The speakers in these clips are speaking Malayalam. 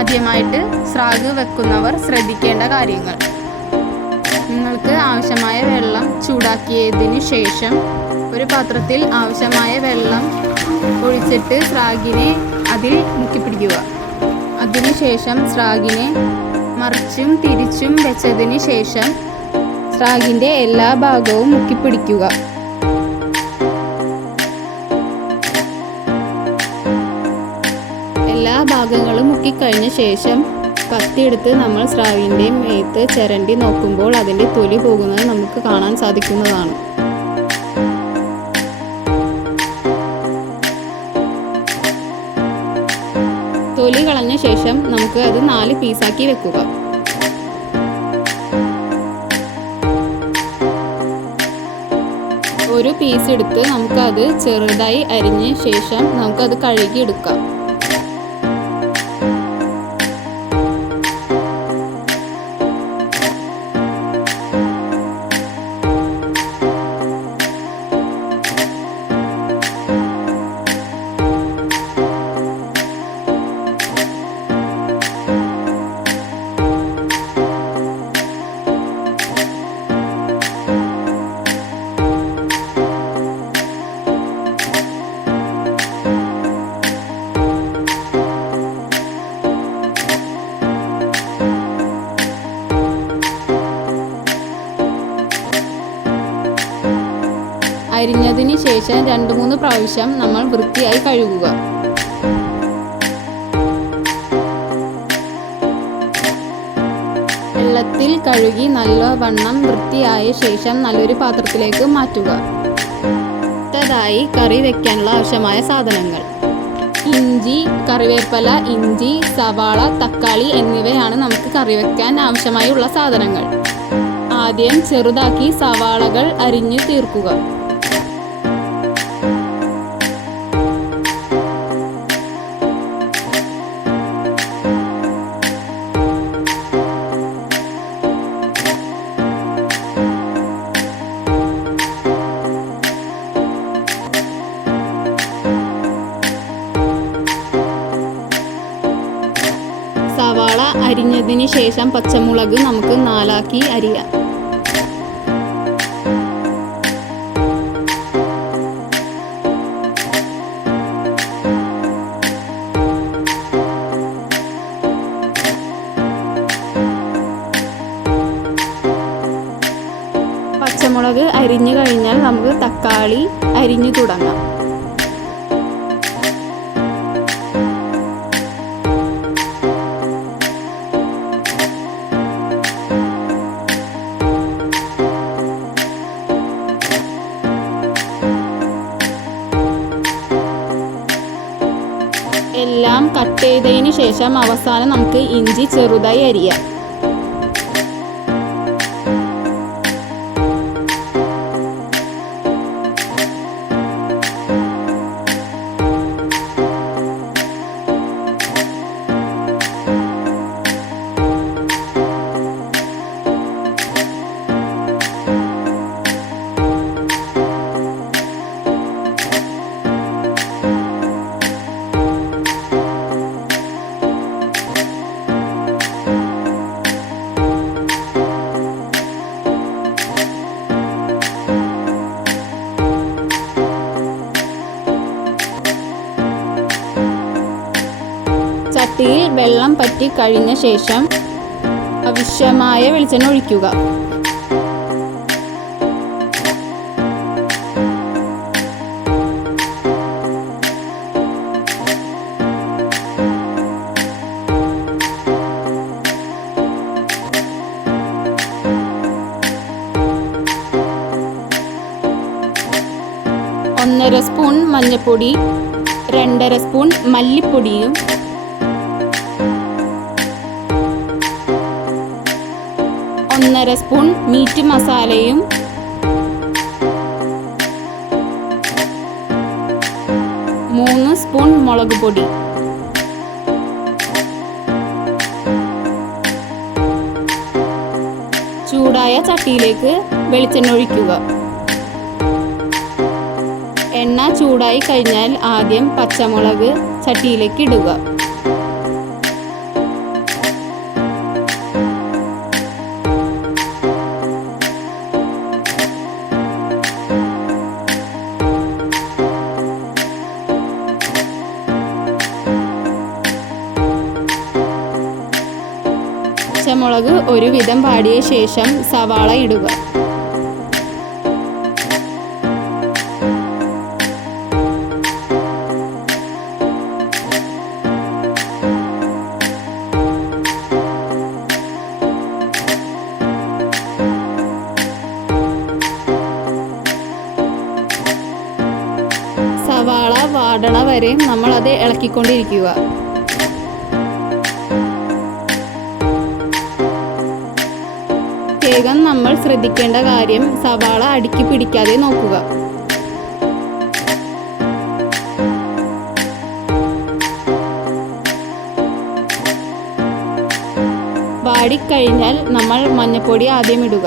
ആദ്യമായിട്ട് സ്രാഗ് വെക്കുന്നവർ ശ്രദ്ധിക്കേണ്ട കാര്യങ്ങൾ. നിങ്ങൾക്ക് ആവശ്യമായ വെള്ളം ചൂടാക്കിയതിന് ശേഷം ഒരു പാത്രത്തിൽ ആവശ്യമായ വെള്ളം ഒഴിച്ചിട്ട് സ്രാഗിനെ അതിൽ മുക്കിപ്പിടിക്കുക. അതിനുശേഷം സ്രാഗിനെ മറിച്ചും തിരിച്ചും വെച്ചതിന് ശേഷം സ്രാഗിൻ്റെ എല്ലാ ഭാഗവും മുക്കിപ്പിടിക്കുക. എല്ലാ ഭാഗങ്ങളും മുക്കിക്കഴിഞ്ഞ ശേഷം കത്തിയെടുത്ത് നമ്മൾ സ്രാവിൻ്റെ മേത്ത് ചിരണ്ടി നോക്കുമ്പോൾ അതിൻ്റെ തൊലി പോകുന്നത് നമുക്ക് കാണാൻ സാധിക്കുന്നതാണ്. തൊലി കളഞ്ഞ ശേഷം നമുക്ക് അത് 4 പീസാക്കി വെക്കുക. ഒരു പീസ് എടുത്ത് നമുക്കത് ചെറുതായി അരിഞ്ഞ ശേഷം നമുക്കത് കഴുകിയെടുക്കാം. അരിഞ്ഞതിന് ശേഷം 2-3 പ്രാവശ്യം നമ്മൾ വൃത്തിയായി കഴുകുക. വെള്ളത്തിൽ കഴുകി നല്ലവണ്ണം വൃത്തിയായ ശേഷം നല്ലൊരു പാത്രത്തിലേക്ക് മാറ്റുക. അടുത്തതായി കറി വയ്ക്കാനുള്ള ആവശ്യമായ സാധനങ്ങൾ: ഇഞ്ചി, കറിവേപ്പില, ഇഞ്ചി, സവാള, തക്കാളി എന്നിവയാണ് നമുക്ക് കറി വയ്ക്കാൻ ആവശ്യമായുള്ള സാധനങ്ങൾ. ആദ്യം ചെറുതാക്കി സവാളകൾ അരിഞ്ഞു തീർക്കുക. സവാള അരിഞ്ഞതിന് ശേഷം പച്ചമുളക് നമുക്ക് 4 അരിയാം. പച്ചമുളക് അരിഞ്ഞു കഴിഞ്ഞാൽ നമുക്ക് തക്കാളി അരിഞ്ഞു തുടങ്ങാം. എല്ലാം കട്ട് ചെയ്തതിന് ശേഷം അവസാനം നമുക്ക് ഇഞ്ചി ചെറുതായി അരിയാം. ചട്ടിയിൽ വെള്ളം പറ്റി കഴിഞ്ഞ ശേഷം ആവശ്യമായ വെളിച്ചെണ്ണ ഒഴിക്കുക. ഒന്നര സ്പൂൺ മഞ്ഞൾപ്പൊടി, 2.5 സ്പൂൺ മല്ലിപ്പൊടിയും 1.5 സ്പൂൺ മീറ്റ് മസാലയും 3 സ്പൂൺ മുളക് പൊടി. ചൂടായ ചട്ടിയിലേക്ക് വെളിച്ചെണ്ണ ഒഴിക്കുക. എണ്ണ ചൂടായി കഴിഞ്ഞാൽ ആദ്യം പച്ചമുളക് ചട്ടിയിലേക്ക് ഇടുക. പച്ചമുളക് ഒരുവിധം വാടിയ ശേഷം സവാള ഇടുക. സവാള വാടണ വരെ നമ്മൾ അത് ഇളക്കിക്കൊണ്ടിരിക്കുക. പ്രത്യേകം നമ്മൾ ശ്രദ്ധിക്കേണ്ട കാര്യം സവാള അടുക്കി പിടിക്കാതെ നോക്കുക. വാടിക്കഴിഞ്ഞാൽ നമ്മൾ മഞ്ഞൾപ്പൊടി ആദ്യം ഇടുക.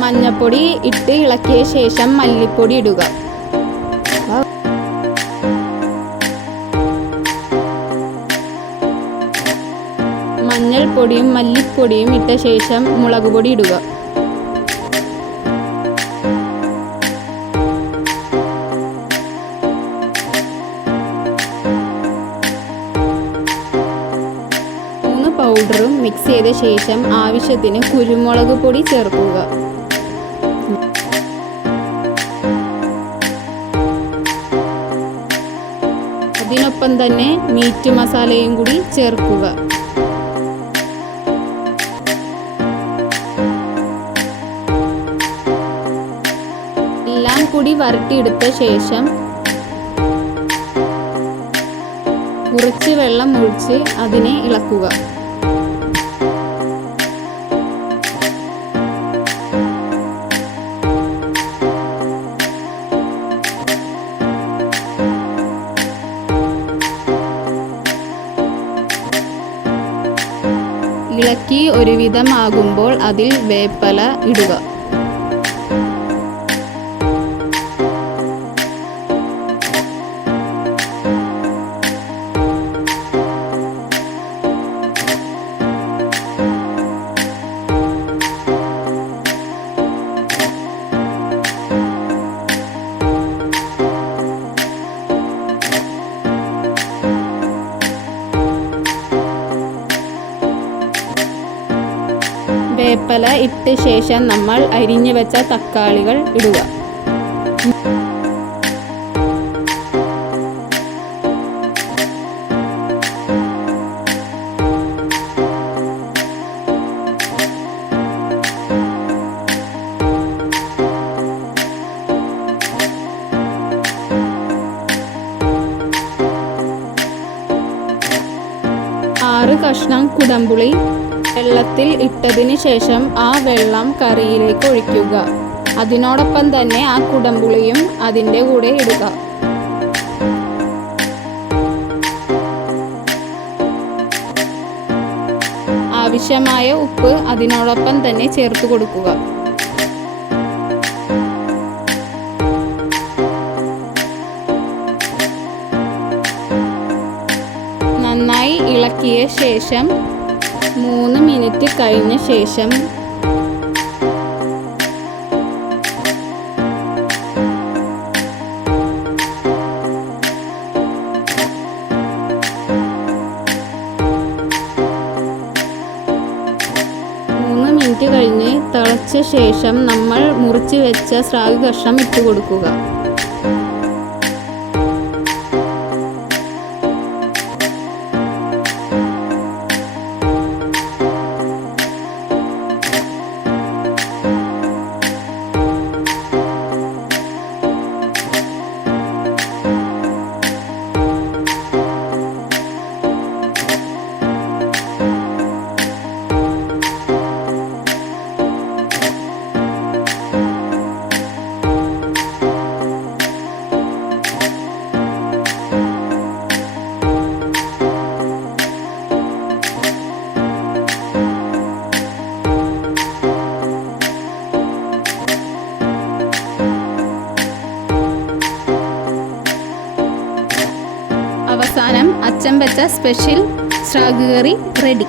മഞ്ഞൾപ്പൊടി ഇട്ട് ഇളക്കിയ ശേഷം മല്ലിപ്പൊടി ഇടുക. മഞ്ഞൾപ്പൊടിയും മല്ലിപ്പൊടിയും ഇട്ട ശേഷം മുളക് പൊടി ഇടുക. മൂന്ന് പൗഡറും മിക്സ് ചെയ്ത ശേഷം ആവശ്യത്തിന് കുരുമുളക് പൊടി ചേർക്കുക. അതിനൊപ്പം തന്നെ മീറ്റ് മസാലയും കൂടി ചേർക്കുക. എല്ലാം കൂടി വരട്ടിയെടുത്ത ശേഷം കുറച്ച് വെള്ളം ഒഴിച്ച് അതിനെ ഇളക്കുക. ഇളക്കി ഒരുവിധം ആകുമ്പോൾ അതിൽ വേപ്പില ഇടുക. വേപ്പില ഇട്ട ശേഷം നമ്മൾ അരിഞ്ഞു വെച്ച തക്കാളികൾ ഇടുക. ആറ് കഷ്ണം കുടംപുളി വെള്ളത്തിൽ ഇട്ടതിന് ശേഷം ആ വെള്ളം കറിയിലേക്ക് ഒഴിക്കുക. അതിനോടൊപ്പം തന്നെ ആ കുടംപുളിയും അതിൻ്റെ കൂടെ ഇടുക. ആവശ്യമായ ഉപ്പ് അതിനോടൊപ്പം തന്നെ ചേർത്ത് കൊടുക്കുക. നന്നായി ഇളക്കിയ ശേഷം 3 മിനിറ്റ് കഴിഞ്ഞ ശേഷം തിളച്ച ശേഷം നമ്മൾ മുറിച്ച് വെച്ച സ്രാവ് കഷ്ണം ഇട്ട് കൊടുക്കുക. അവസാനം അച്ഛൻ വെച്ച സ്പെഷ്യൽ സ്രാഗ് കറി റെഡി.